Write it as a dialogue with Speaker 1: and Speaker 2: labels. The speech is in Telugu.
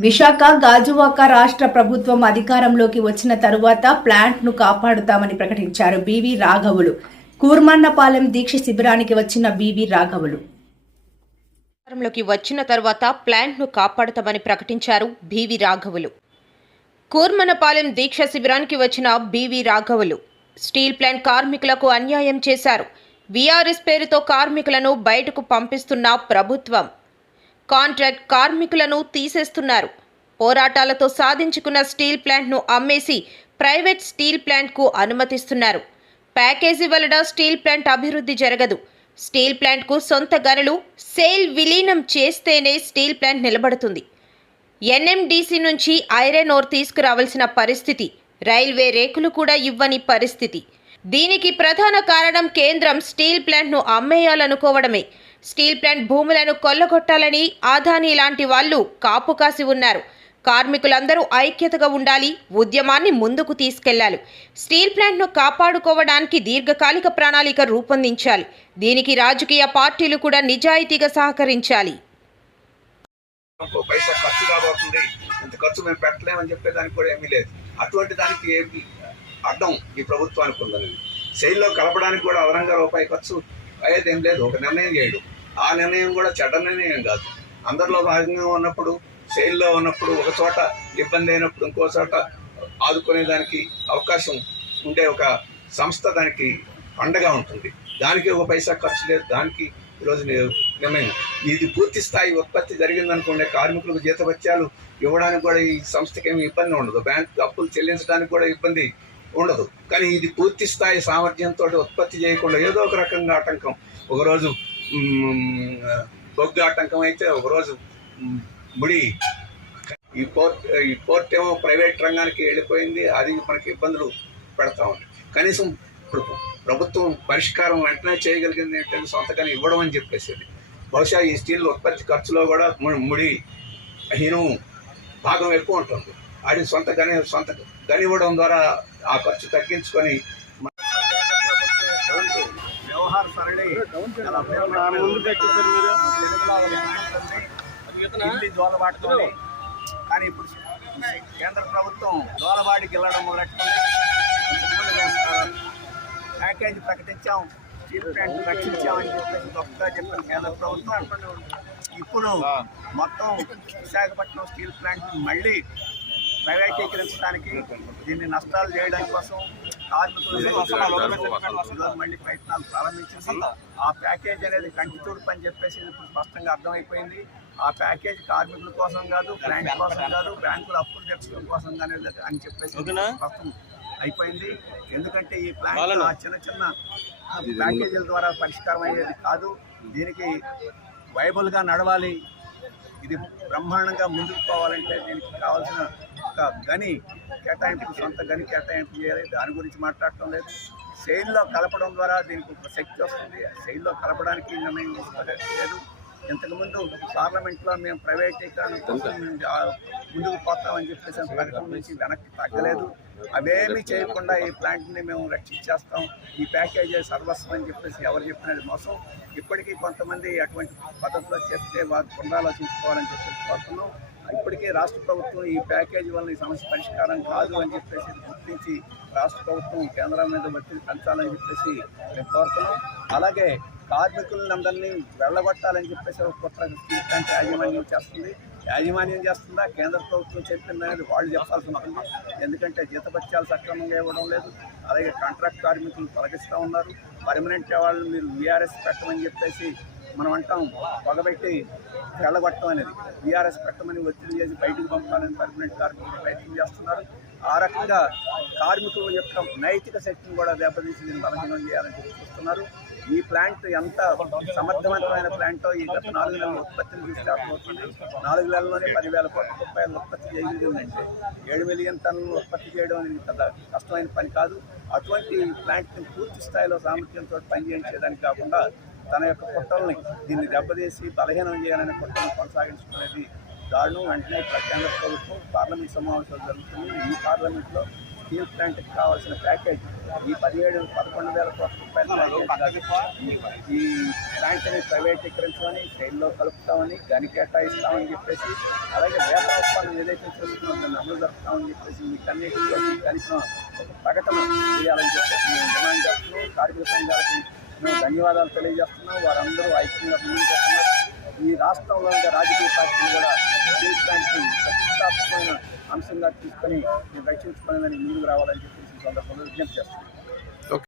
Speaker 1: విశాఖ గాజువాక రాష్ట్ర ప్రభుత్వం అధికారంలోకి వచ్చిన తరువాత ప్లాంట్ను కాపాడుతామని ప్రకటించారు బివి రాఘవులు. కూర్మన్నపాలెం దీక్ష శిబిరానికి వచ్చిన బివి రాఘవులు.
Speaker 2: అధికారంలోకి వచ్చిన తర్వాత ప్లాంట్ను కాపాడుతామని ప్రకటించారు బీవీ రాఘవులు. కూర్మన్నపాలెం దీక్ష శిబిరానికి వచ్చిన బీవీ రాఘవులు స్టీల్ ప్లాంట్ కార్మికులకు అన్యాయం చేశారు. వీఆర్ఎస్ పేరుతో కార్మికులను బయటకు పంపిస్తున్న ప్రభుత్వం కాంట్రాక్ట్ కార్మికులను తీసేస్తున్నారు. పోరాటాలతో సాధించుకున్న స్టీల్ ప్లాంట్ను అమ్మేసి ప్రైవేట్ స్టీల్ ప్లాంట్కు అనుమతిస్తున్నారు. ప్యాకేజీ వలన స్టీల్ ప్లాంట్ అభివృద్ధి జరగదు. స్టీల్ ప్లాంట్కు సొంత గనులు సేల్ విలీనం చేస్తేనే స్టీల్ ప్లాంట్ నిలబడుతుంది. ఎన్ఎండిసి నుంచి ఐరన్ ఓర్ తీసుకురావాల్సిన పరిస్థితి రైల్వే రేకులు కూడా ఇవ్వని పరిస్థితి. దీనికి ప్రధాన కారణం కేంద్రం స్టీల్ ప్లాంట్ను అమ్మేయాలనుకోవడమే. స్టీల్ ప్లాంట్ భూములను కొల్లగొట్టాలని ఆదాని లాంటి వాళ్ళు కాపు కాసి ఉన్నారు. కార్మికులందరూ ఐక్యతగా ఉండాలి ఉద్యమాన్ని ముందుకు తీసుకెళ్ళాలి. స్టీల్ ప్లాంట్ను కాపాడుకోవడానికి దీర్ఘకాలిక ప్రణాళిక రూపొందించాలి. దీనికి రాజకీయ పార్టీలు కూడా నిజాయితీగా సహకరించాలి.
Speaker 3: పైసా ఖర్చు కాబోతుంది. ఇంత ఖర్చు మేము పెట్టలేమని చెప్పే దానికి కూడా ఏమీ లేదు. అటువంటి దానికి ఏమి అర్థం ఈ ప్రభుత్వానికి ఉందని. శైలిలో కలపడానికి కూడా అదనంగా రూపాయి ఖర్చు అయ్యేది ఏం లేదు ఒక నిర్ణయం చేయడు. ఆ నిర్ణయం కూడా చెడ్డ నిర్ణయం కాదు. అందరిలో భాగంగా ఉన్నప్పుడు శైలిలో ఉన్నప్పుడు ఒక చోట ఇబ్బంది అయినప్పుడు ఇంకో చోట ఆదుకునే దానికి అవకాశం ఉండే ఒక సంస్థ దానికి పండగా ఉంటుంది. దానికి ఒక పైసా ఖర్చు లేదు దానికి ఈరోజు నిర్ణయం. ఇది పూర్తి స్థాయి ఉత్పత్తి జరిగిందనుకోండి కార్మికులకు జీతభత్యాలు ఇవ్వడానికి కూడా ఈ సంస్థకి ఏమి ఇబ్బంది ఉండదు. బ్యాంక్ అప్పులు చెల్లించడానికి కూడా ఇబ్బంది ఉండదు. కానీ ఇది పూర్తి స్థాయి సామర్థ్యంతో ఉత్పత్తి చేయకుండా ఏదో ఒక రకంగా ఆటంకం. ఒకరోజు బొగ్గు ఆటంకం అయితే ఒకరోజు ముడి. ఈ పోర్ట్ ఈ పోర్ట్ ఏమో ప్రైవేట్ రంగానికి వెళ్ళిపోయింది. అది మనకి ఇబ్బందులు పెడతా ఉంది. కనీసం ఇప్పుడు ప్రభుత్వం పరిష్కారం వెంటనే చేయగలిగింది ఏంటంటే సొంతకాన్ని ఇవ్వడం అని చెప్పేసి బహుశా ఈ స్టీల్ ఉత్పత్తి ఖర్చులో కూడా ము- ముడి హీనం భాగం ఎక్కువ ఉంటుంది. అది సొంత గని సొంత గని ఇవ్వడం ద్వారా ఆ ఖర్చు తగ్గించుకొని వ్యవహార సరళి. కానీ ఇప్పుడు కేంద్ర ప్రభుత్వం జోలబాడికి వెళ్ళడం మొదలెట్టుకుంది. ప్యాకేజీ ప్రకటించాం. స్టీల్ ప్లాంట్ రక్షించామని చెప్పేసి గొప్పగా చెప్పిన కేంద్ర ప్రభుత్వం. ఇప్పుడు మొత్తం విశాఖపట్నం స్టీల్ ప్లాంట్ మళ్ళీ ప్రైవేటీకరించడానికి దీన్ని నష్టాలు చేయడం కోసం కార్మికులు మళ్ళీ ప్రయత్నాలు ప్రారంభించింది. ఆ ప్యాకేజ్ అనేది కంటి తూర్పు అని చెప్పేసి ఇప్పుడు స్పష్టంగా అర్థమైపోయింది. ఆ ప్యాకేజ్ కార్మికుల కోసం కాదు ప్లాంట్ కోసం కాదు బ్యాంకుల అప్పులు తెచ్చడం కోసం కానీ అని చెప్పేసి స్పష్టం అయిపోయింది. ఎందుకంటే ఈ ప్లాంట్ ఆ చిన్న చిన్న ప్యాకేజీల ద్వారా పరిష్కారం అయ్యేది కాదు. దీనికి వైబుల్గా నడవాలి. ఇది బ్రహ్మాండంగా ముందుకు పోవాలంటే దీనికి కావాల్సిన ఒక గని కేటాయింపు సొంత గని కేటాయింపు చేయాలి. దాని గురించి మాట్లాడటం లేదు. శైలిలో కలపడం ద్వారా దీనికి ఒక శక్తి వస్తుంది. శైలిలో కలపడానికి నిర్ణయం తీసుకోలేదు. లేదు ఇంతకుముందు పార్లమెంట్లో మేము ప్రైవేటీకరణ కోసం ముందుకు పోతామని చెప్పేసి ప్రకటన నుంచి వెనక్కి తగ్గలేదు. అవేమీ చేయకుండా ఈ ప్లాంట్ని మేము రక్షించేస్తాం. ఈ ప్యాకేజీ సర్వస్వం అని చెప్పేసి ఎవరు చెప్పినది మోసం. ఇప్పటికీ కొంతమంది అటువంటి పద్ధతిలో చెప్తే వారు పునరాలోచించుకోవాలని చెప్పేసి కోరుతున్నాం. ఇప్పటికే రాష్ట్ర ప్రభుత్వం ఈ ప్యాకేజీ వల్ల ఈ సమస్య పరిష్కారం కాదు అని చెప్పేసి గుర్తించి రాష్ట్ర ప్రభుత్వం కేంద్రం మీద ఒత్తిడి పెంచాలని చెప్పేసి మేము కోరుతున్నాం. అలాగే కార్మికులందరినీ వెళ్ళగొట్టాలని చెప్పేసి ఒక కొత్త యాజమాన్యం చేస్తుంది. యాజమాన్యం చేస్తుందా? కేంద్ర ప్రభుత్వం చెప్పింది అనేది వాళ్ళు చెప్పాల్సిన ఉంటుంది ఎందుకంటే జీతపత్యాలు సక్రమంగా ఇవ్వడం లేదు. అలాగే కాంట్రాక్ట్ కార్మికులు తొలగిస్తూ ఉన్నారు. పర్మనెంట్ వాళ్ళు మీరు వీఆర్ఎస్ పెట్టమని చెప్పేసి మనం అంటాం పొగబెట్టి వెళ్ళగొట్టడం అనేది. వీఆర్ఎస్ పెట్టమని ఒత్తిడి చేసి బయటకు పంపాలని పర్మనెంట్ కార్మికులు ప్రయత్నం చేస్తున్నారు. ఆ రకంగా కార్మికుల యొక్క నైతిక శక్తిని కూడా దెబ్బతీసి దీన్ని బలహీనం చేయాలని చూస్తున్నారు. ఈ ప్లాంట్ ఎంత సమర్థవంతమైన ప్లాంటో ఈ గత నాలుగు నెలల ఉత్పత్తిని చూస్తే అర్థమవుతుంది. నాలుగు నెలల్లోనే పదివేల కోట్ల రూపాయలు ఉత్పత్తి చేయగలిగిందంటే ఏడు మిలియన్ టన్నులు ఉత్పత్తి చేయడం అనేది పెద్ద కష్టమైన పని కాదు. అటువంటి ప్లాంట్ని పూర్తి స్థాయిలో సామర్థ్యంతో పనిచేయడానికి కాకుండా తన యొక్క కుట్రల్ని దీన్ని దెబ్బతీసి బలహీనం చేయాలనే కుట్రను కొనసాగించుకునేది దారుణం. వెంటనే కేంద్ర ప్రభుత్వం పార్లమెంట్ సమావేశాలు జరుగుతుంది ఈ పార్లమెంట్లో స్టీల్ ప్లాంట్కి కావాల్సిన ప్యాకేజ్ ఈ పదిహేడు పదకొండు వేల కోట్ల రూపాయలు ఈ ప్లాంట్ని ప్రైవేటీకరించమని శైలిలో కలుపుతామని గని కేటాయిస్తామని చెప్పేసి అలాగే వేల ఒప్పందం ఏదైతే చేస్తున్నామో దాన్ని అమలు జరుపుతామని చెప్పేసి వీటన్నిటిలో కలిసిన ఒక ప్రకటన చేయాలని చెప్పేసి మేము డిమాండ్ చేస్తున్నాం. కార్మిక సంఘాలకి మేము ధన్యవాదాలు తెలియజేస్తున్నాం. వారందరూ ఐక్యంగా ముందుకొస్తున్నారు ఈ రాష్ట్రంలో ఉండే రాజకీయ పార్టీలు కూడా స్టీల్ ప్లాంట్ని ప్రతిష్టాత్మకమైన అంశంగా తీసుకొని రక్షించుకునేదని ముందుకు రావాలని చెప్పేసి ఈ సందర్భంగా విజ్ఞప్తి చేస్తున్నాం.